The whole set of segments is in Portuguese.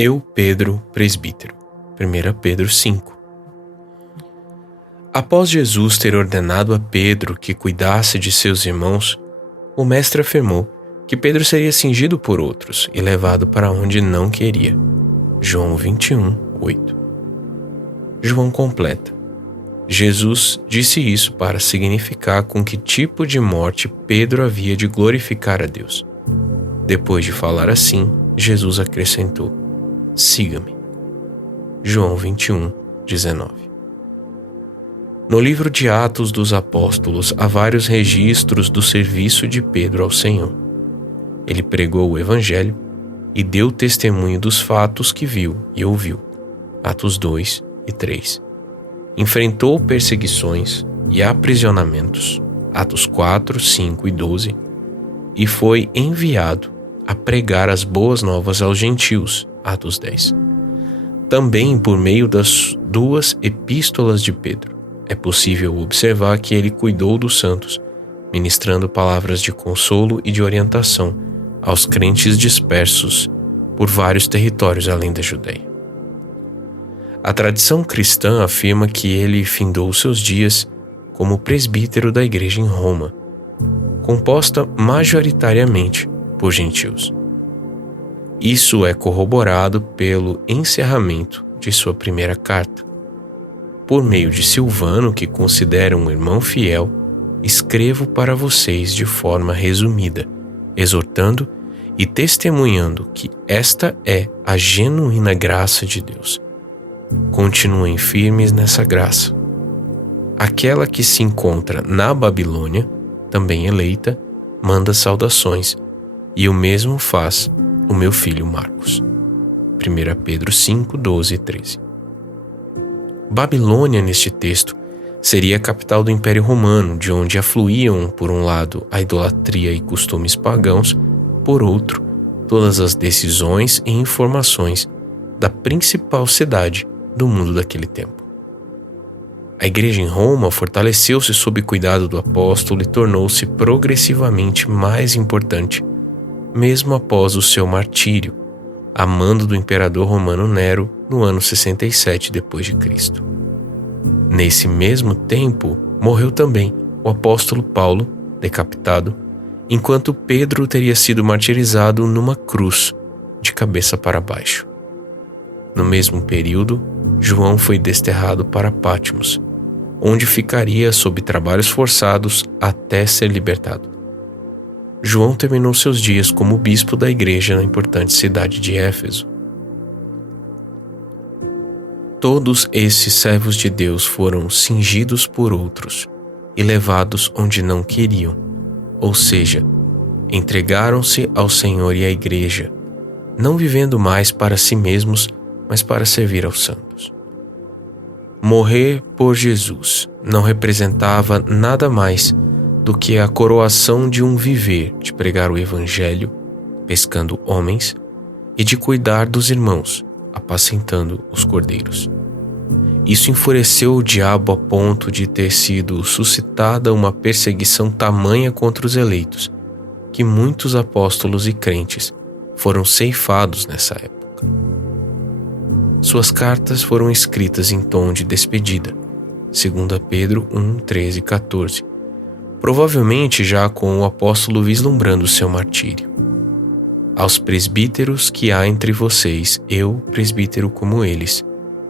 Eu, Pedro, presbítero. 1 Pedro 5. Após Jesus ter ordenado a Pedro que cuidasse de seus irmãos, o mestre afirmou que Pedro seria cingido por outros e levado para onde não queria. João 21:8. João completa: Jesus disse isso para significar com que tipo de morte Pedro havia de glorificar a Deus. Depois de falar assim, Jesus acrescentou: siga-me. João 21:19. No livro de Atos dos Apóstolos há vários registros do serviço de Pedro ao Senhor. Ele pregou o Evangelho e deu testemunho dos fatos que viu e ouviu. Atos 2 e 3. Enfrentou perseguições e aprisionamentos. Atos 4, 5 e 12. E foi enviado a pregar as boas novas aos gentios. Atos 10. Também por meio das duas epístolas de Pedro, é possível observar que ele cuidou dos santos, ministrando palavras de consolo e de orientação aos crentes dispersos por vários territórios além da Judeia. A tradição cristã afirma que ele findou seus dias como presbítero da igreja em Roma, composta majoritariamente por gentios. Isso é corroborado pelo encerramento de sua primeira carta. Por meio de Silvano, que considera um irmão fiel, escrevo para vocês de forma resumida, exortando e testemunhando que esta é a genuína graça de Deus. Continuem firmes nessa graça. Aquela que se encontra na Babilônia, também eleita, manda saudações, e o mesmo faz o meu filho Marcos. 1 Pedro 5, 12 e 13. Babilônia, neste texto, seria a capital do Império Romano, de onde afluíam, por um lado, a idolatria e costumes pagãos, por outro, todas as decisões e informações da principal cidade do mundo daquele tempo. A igreja em Roma fortaleceu-se sob cuidado do apóstolo e tornou-se progressivamente mais importante, mesmo após o seu martírio, a mando do imperador romano Nero no ano 67 d.C. Nesse mesmo tempo, morreu também o apóstolo Paulo, decapitado, enquanto Pedro teria sido martirizado numa cruz, de cabeça para baixo. No mesmo período, João foi desterrado para Patmos, onde ficaria sob trabalhos forçados até ser libertado. João terminou seus dias como bispo da igreja na importante cidade de Éfeso. Todos esses servos de Deus foram cingidos por outros e levados onde não queriam, ou seja, entregaram-se ao Senhor e à igreja, não vivendo mais para si mesmos, mas para servir aos santos. Morrer por Jesus não representava nada mais do que a coroação de um viver de pregar o Evangelho, pescando homens, e de cuidar dos irmãos, apacentando os cordeiros. Isso enfureceu o diabo a ponto de ter sido suscitada uma perseguição tamanha contra os eleitos, que muitos apóstolos e crentes foram ceifados nessa época. Suas cartas foram escritas em tom de despedida, 2 Pedro 1, 13 e 14, provavelmente já com o apóstolo vislumbrando seu martírio. Aos presbíteros que há entre vocês, eu, presbítero como eles,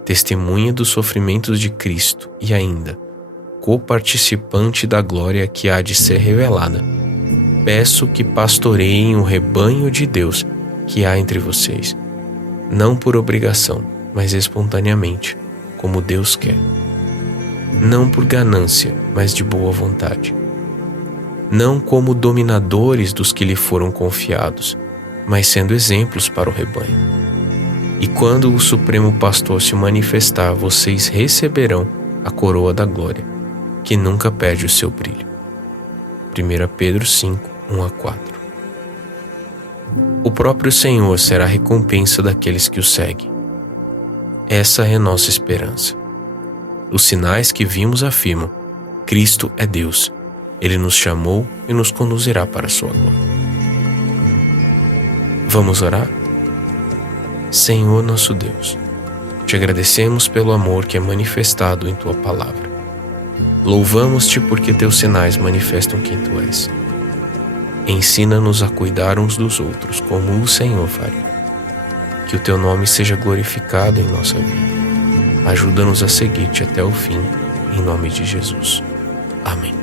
testemunha dos sofrimentos de Cristo e ainda, coparticipante da glória que há de ser revelada, peço que pastoreiem o rebanho de Deus que há entre vocês, não por obrigação, mas espontaneamente, como Deus quer. Não por ganância, mas de boa vontade. Não como dominadores dos que lhe foram confiados, mas sendo exemplos para o rebanho. E quando o Supremo Pastor se manifestar, vocês receberão a coroa da glória, que nunca perde o seu brilho. 1 Pedro 5, 1 a 4. O próprio Senhor será a recompensa daqueles que o seguem. Essa é nossa esperança. Os sinais que vimos afirmam: Cristo é Deus. Ele nos chamou e nos conduzirá para a sua glória. Vamos orar? Senhor nosso Deus, te agradecemos pelo amor que é manifestado em tua palavra. Louvamos-te porque teus sinais manifestam quem tu és. Ensina-nos a cuidar uns dos outros como o Senhor faria. Que o teu nome seja glorificado em nossa vida. Ajuda-nos a seguir-te até o fim, em nome de Jesus. Amém.